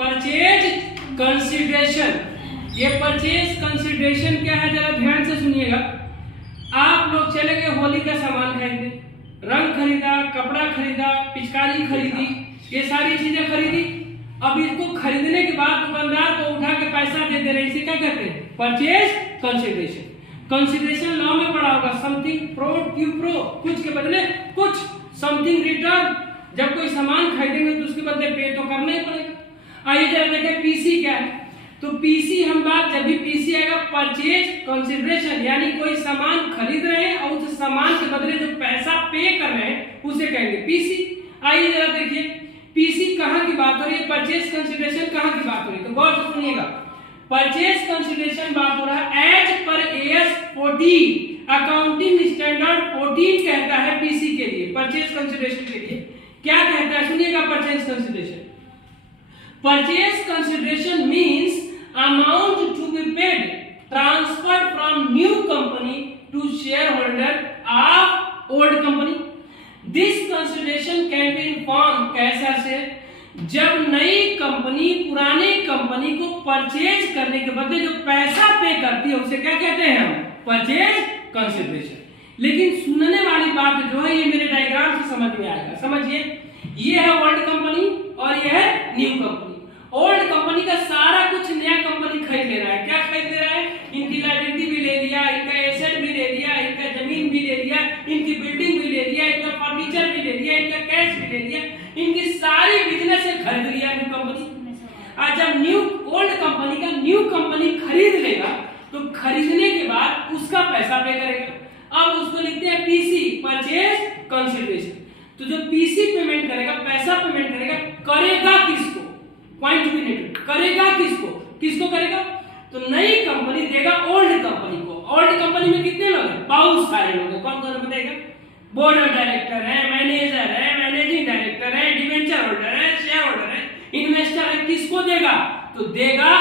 Purchase consideration. ये purchase consideration क्या है, जरा ध्यान से सुनिएगा। आप लोग चले गए होली का सामान खरीदने, रंग खरीदा, कपड़ा खरीदा, पिचकारी खरीदी, ये सारी चीजें खरीदी। अब इसको खरीदने के बाद दुकानदार को उठा के पैसा दे दे रहे, इसे क्या कहते हैं, परचेज कंसिडरेशन। कंसिडरेशन लॉ में पढ़ा होगा, समथिंग प्रो क्यू प्रो, कुछ के बदले कुछ, समथिंग रिटर्न। जब कोई सामान खरीदेंगे तो उसके बदले पे तो करना ही पड़ेगा। आइए जरा देखें पीसी क्या है। तो पीसी हम बात, जब भी पीसी आएगा परचेज कंसिडरेशन, यानी कोई सामान खरीद रहे हैं और उस सामान के बदले जो पैसा पे कर रहे हैं उसे कहेंगे पीसी। आइए जरा देखिए पीसी कहाँ की बात हो रही है, परचेज कंसिडरेशन कहाँ की बात हो रही है, तो गौर से सुनिएगा। परचेज कंसिडरेशन बात हो रहा है as per as 14 accounting standard 14 कहता है पीसी के लिए, परचेज कंसिडरेशन के लिए क्या कहता है, सुनिएगा। Purchase consideration, purchase consideration means amount to be paid transferred from new company to shareholder of old company. This consideration can be in form कैसा से, जब नई कंपनी पुरानी कंपनी को परचेज करने के बदले जो पैसा पे करती है उसे क्या कहते हैं हम, परचेज कंसिडरेशन। लेकिन सुनने वाली बात जो है ये मेरे डायग्राम से समझ में आएगा। समझिए, ये है ओल्ड कंपनी और ये है न्यू कंपनी। ओल्ड कंपनी का सारा कुछ नया कंपनी खरीद ले रहा है। क्या खरीद ले रहा है, इनकी लायबिलिटी भी ले लिया, इनका एसेट भी ले लिया, इनका जमीन भी ले लिया, इनकी बिल्डिंग भी ले लिया, इनका फर्नीचर भी ले लिया, इनका कैश भी ले लिया, इनकी सारी बिजनेस खरीद लिया न्यू कंपनी। आज जब न्यू ओल्ड कंपनी का न्यू कंपनी खरीद लेगा तो खरीदने के बाद उसका पैसा पे करेगा। अब उसको लिखते हैं पीसी, परचेज कंसिडरेशन। तो जो पीसी पेमेंट करेगा, पैसा पेमेंट करेगा, करेगा किसको, पॉइंट भी नहीं, करेगा किसको, किसको करेगा, तो नई कंपनी देगा ओल्ड कंपनी को। ओल्ड कंपनी में कितने लोग हैं, बहुत सारे लोग हैं। कौन कौन बताएगा, बोर्ड ऑफ डायरेक्टर है, मैनेजर है, मैनेजिंग डायरेक्टर है, डिवेंचर होल्डर है, शेयर होल्डर है, इन्वेस्टर है। किसको देगा, तो देगा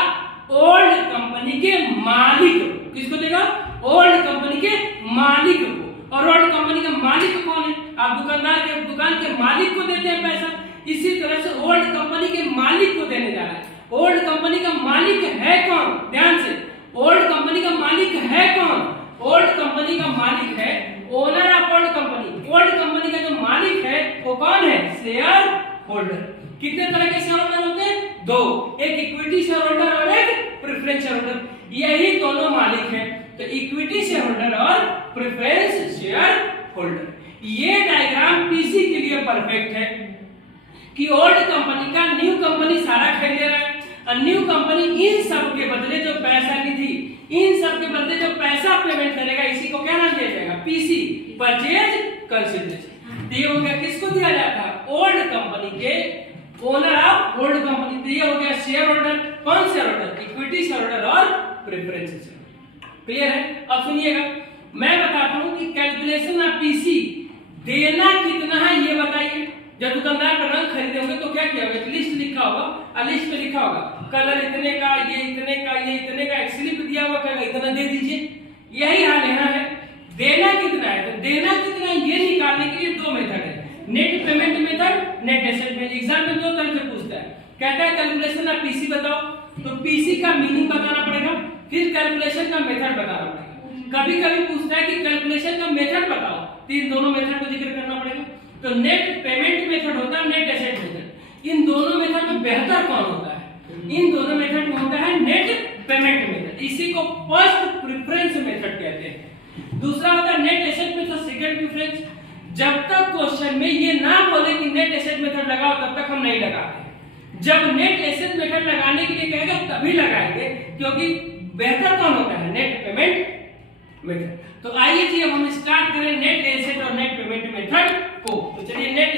ओल्ड कंपनी के मालिक को। किसको देगा, ओल्ड कंपनी के मालिक को। और ओल्ड कंपनी का मालिक कौन है, आप दुकानदार के दुकान के मालिक को देते हैं पैसा, इसी तरह से ओल्ड कंपनी के मालिक को देने जा रहा है। ओल्ड कंपनी का मालिक है कौन, ध्यान से, ओल्ड कंपनी का मालिक है कौन, ओल्ड कंपनी का मालिक है owner of old company. Old company का जो मालिक है वो कौन है, शेयर होल्डर। कितने तरह के शेयर होल्डर होते हैं, दो, एक इक्विटी शेयर होल्डर और एक प्रेफरेंस शेयर होल्डर। यही दोनों मालिक हैं, तो इक्विटी शेयर होल्डर और प्रेफरेंस शेयर होल्डर। ये डायग्राम पीसी के लिए परफेक्ट है कि ओल्ड कंपनी का न्यू कंपनी सारा खरीद ले रहा है और न्यू कंपनी इन सब के बदले जो पैसा की थी, इन सब के बदले जो पैसा पेमेंट करेगा, इसी को क्या नाम दिया जाएगा, पीसी, परचेज कंसिडरेशन। ये हो गया किसको दिया जाता है, ओल्ड कंपनी के ओनर ऑफ ओल्ड कंपनी। तो ये हो गया शेयर होल्डर। कौन share holder, equity share holder और प्रेफरेंस शेयर होल्डर। क्लियर है। अब सुनिएगा, मैं बताता हूं कि कैलकुलेशन ऑफ पीसी देना कितना है ये बताइए। जब दुकानदार का रंग खरीदे होंगे तो क्या किया होगा, लिस्ट लिखा होगा और लिस्ट में लिखा होगा कलर इतने का, ये इतने का, ये इतने का, एक स्लिप दिया हुआ, कहेगा इतना दे दीजिए। यही हाल यहाँ है। देना कितना है, तो देना कितना है ये निकालने के लिए दो मेथड है, net payment method, net asset method. Exam में दो तरह से पूछता है, कहता है कैलकुलेशन ऑफ पीसी बताओ, तो पीसी का मीनिंग बताना पड़ेगा, फिर कैलकुलेशन का मेथड बताना पड़ेगा। कभी कभी पूछता है कि कैलकुलेशन का मेथड बताओ, तो इन दोनों मेथड को जिक्र करना पड़ेगा। तो नेट पेमेंट मेथड होता है, नेट एसेट मेथड। इन दोनों मेथड में बेहतर कौन होता है, इन दोनों मेथड में होता है नेट पेमेंट मेथड। इसी को फर्स्ट प्रेफरेंस मेथड कहते हैं। दूसरा होता है net asset method, second preference. जब तक क्वेश्चन में ये ना बोले कि नेट एसेट मेथड लगाओ तब तक हम नहीं लगाते। जब नेट एसेट मेथड लगाने के लिए कहेगा तभी लगाएंगे, क्योंकि बेहतर कौन होता है, नेट पेमेंट मेथड। तो आइए जी अब हम स्टार्ट करें नेट एसेट और नेट पेमेंट मेथड को। तो चलिए नेट